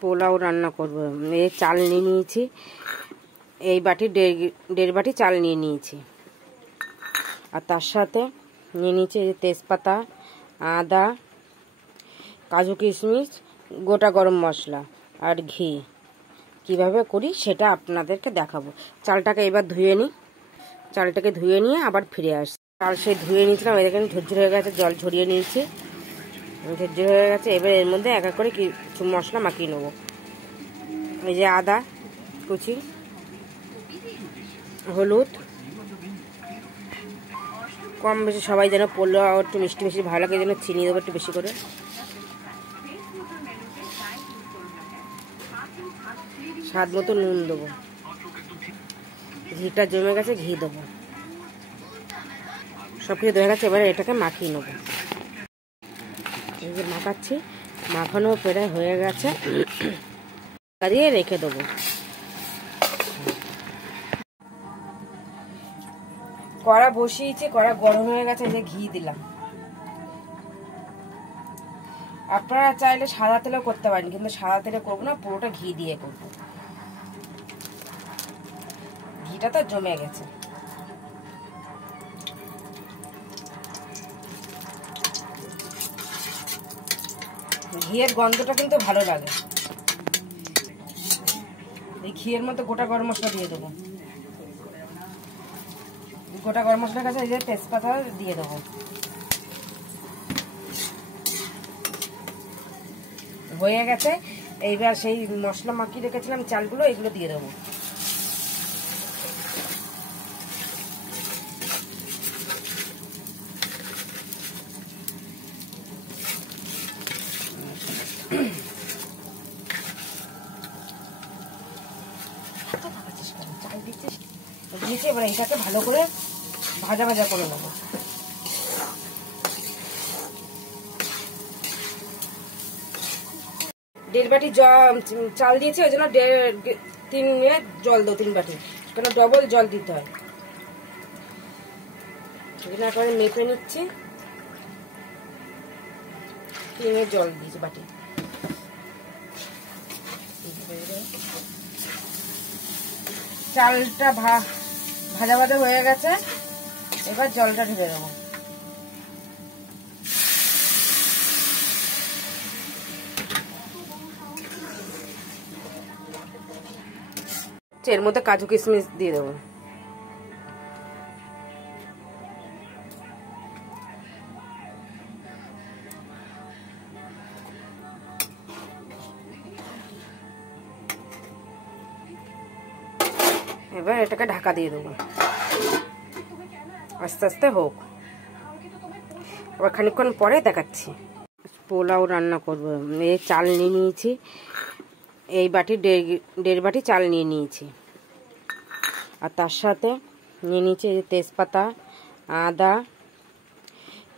পোলাও রান্না করব। এই চাল নিয়ে নিয়েছি, এই বাটি দেড় বাটি চাল নিয়ে নিয়েছি। আর তার সাথে নিয়ে নিয়েছি তেজপাতা, আদা, কাজু কিশমিশ, গোটা গরম মশলা আর ঘি। কিভাবে করি সেটা আপনাদেরকে দেখাবো। চালটাকে এবার ধুয়ে নিই, চালটাকে ধুয়ে নিয়ে আবার ফিরে আসছি। চাল সেই ধুয়ে নিয়েছিলাম, এখানে ঝরঝর হয়ে গেছে, জল ঝরিয়ে নিয়েছি, ঝরঝর হয়ে গেছে। এবার এর মধ্যে এক এক করে কিছু মশলা মাখিয়ে নেবো। এই যে আদা কুচি, হলুদ, কম বেশি সবাই যেন পড়লো, আর একটু মিষ্টি মিষ্টি ভালো লাগে যেন চিনি দেবো একটু বেশি করে। স্বাদ মতো নুন দেবো, ঘিটা জমে গেছে, ঘি দেবো, সব কিছু দেওয়া গেছে। এবারে এটাকে মাখিয়ে নেবো। এই যে মাখাচ্ছি, মাখানো প্রায় হয়ে গেছে, দিয়ে রেখে দেবো। কড়া বসিয়েছি, কড়া গরম হয়ে গেছে, যে ঘি দিলাম। আপনারা চাইলে সাদা তেলেও করতে পারেন, কিন্তু সাদা তেলে করবো না, পুরোটা ঘি দিয়ে করবো। ঘিটা তো জমে গেছে। ঘিয়ের গন্ধটা কিন্তু ভালো লাগে। এই ঘিয়ের মধ্যে গোটা গরম মশলা দিয়ে দেবো, গোটা গরম মশলার কাছে এই যে তেজপাতা দিয়ে দেবো। হয়ে গেছে। এইবার সেই মশলা মাখিয়ে রেখেছিলাম চালগুলো, এগুলো দিয়ে দেবো। দিয়েছি, এবার এটাকে ভালো করে ভাজা ভাজা করে নেবো। দেড় বাটি চাল দিয়েছি, ওই জন্য 3 মিনিট জল দেবো, 3 বাটি, কেন ডবল জল দিতে হয়। এখানে একবারে মেপে নিচ্ছি, 3 মিনিট জল দিয়েছি বাটি। চালটা ভাজা ভাজা হয়ে গেছে, এবার জলটা ঢেলে দেবো। এর মধ্যে কাজু কিশমিশ দিয়ে দেবো। এবার এটাকে ঢাকা দিয়ে দেবো, আস্তে আস্তে হোক। আবার খানিকক্ষণ পরে দেখাচ্ছি। পোলাও রান্না করব। এই চাল নিয়ে নিয়েছি, এই বাটি দেড় বাটি চাল নিয়ে নিয়েছি। আর তার সাথে নিয়ে নিয়েছি তেজপাতা, আদা,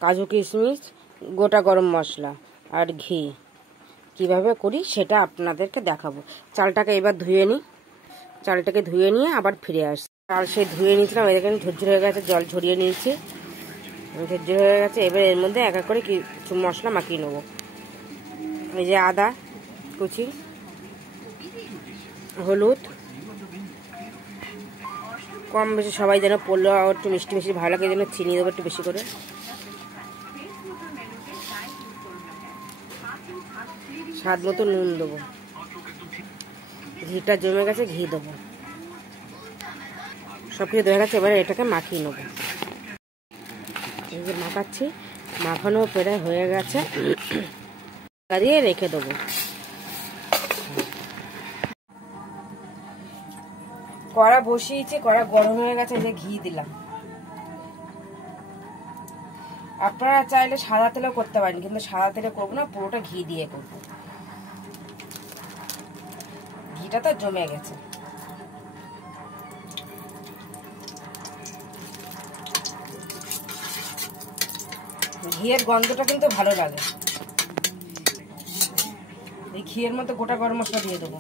কাজু কিশমিশ, গোটা গরম মশলা আর ঘি। কিভাবে করি সেটা আপনাদেরকে দেখাবো। চালটাকে এবার ধুয়ে নিই, চালটাকে ধুয়ে নিয়ে আবার ফিরে আসছি। চাল সেই ধুয়ে নিয়েছিলাম, এখানে ঝরঝর হয়ে গেছে, জল ঝরিয়ে নিয়েছি, ঝরঝর হয়ে গেছে। এবার এর মধ্যে এক এক করে কিছু মশলা মাখিয়ে নেবো। এই যে আদা কুচি, হলুদ, কম বেশি সবাই যেন পড়লো, আর একটু মিষ্টি মিষ্টি ভালো লাগে যেন চিনি দেবো একটু বেশি করে। স্বাদ মতো নুন দেবো, ঘিটা জমে গেছে, ঘি দেবো, সব কিছু দেওয়া গেছে। এবারে এটাকে মাখিয়ে নেবো। এই যে মাখাচ্ছি, মাখানো প্রায় হয়ে গেছে, দিয়ে রেখে দেবো। কড়া বসিয়েছি, কড়া গরম হয়ে গেছে, যে ঘি দিলাম। আপনারা চাইলে সাদা তেলেও করতে পারেন, কিন্তু সাদা তেলে করবো না, পুরোটা ঘি দিয়ে করবো। ঘিটা তো জমে গেছে। ঘিয়ের গন্ধটা কিন্তু ভালো লাগে। এই ঘিয়ের মধ্যে গোটা গরম মশলা দিয়ে দেবো,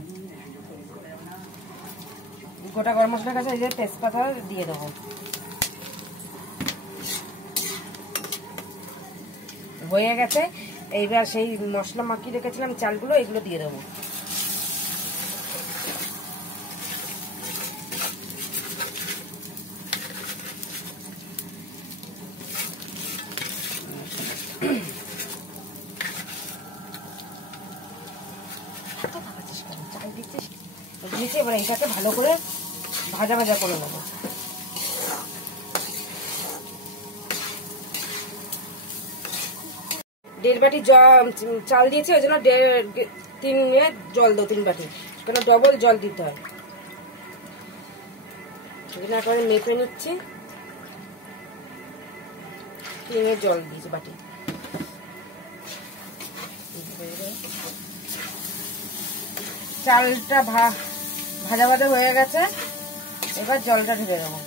গোটা গরম মশলার কাছে এই যে তেজপাতা দিয়ে দেবো। হয়ে গেছে। এইবার সেই মশলা মাখিয়ে রেখেছিলাম চালগুলো, এগুলো দিয়ে দেবো। চাল দিচ্ছিস দিয়েছি, এবার এইটাকে ভালো করে ভাজা ভাজা করে নেবো। দেড় বাটি চাল দিয়েছি, ওই জন্য 3 মিনিট জল দাও, 3 বাটি, কেন ডবল জল দিতে হয়। এখানে একেবারে মেপে নিচ্ছি, 3 মিনিট জল দিয়েছি বাটি। চালটা ভাজা ভাজা হয়ে গেছে, এবার জলটা ঢেলে দেবো।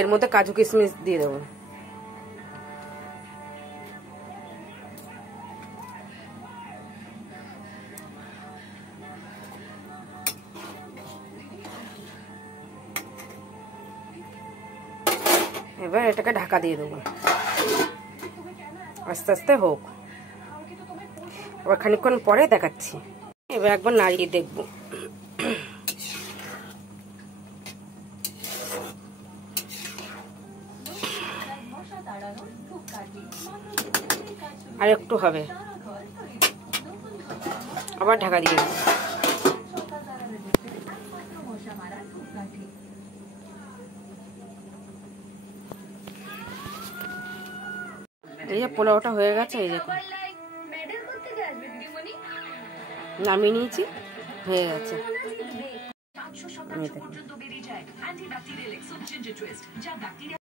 এর মধ্যে কাজু কিশমিশ দিয়ে দেবো। এবার এটাকে ঢাকা দিয়ে দেবো, আস্তে আস্তে হোক। আবার খানিকক্ষণ পরে দেখাচ্ছি। এবার একবার নাড়িয়ে দেখবো। আর একটু হবে, আবার ঢাকা দিয়ে দেবো। এই যে পোলাওটা হয়ে গেছে, এই দেখুন নামিয়ে নিয়েছি, হয়ে গেছে।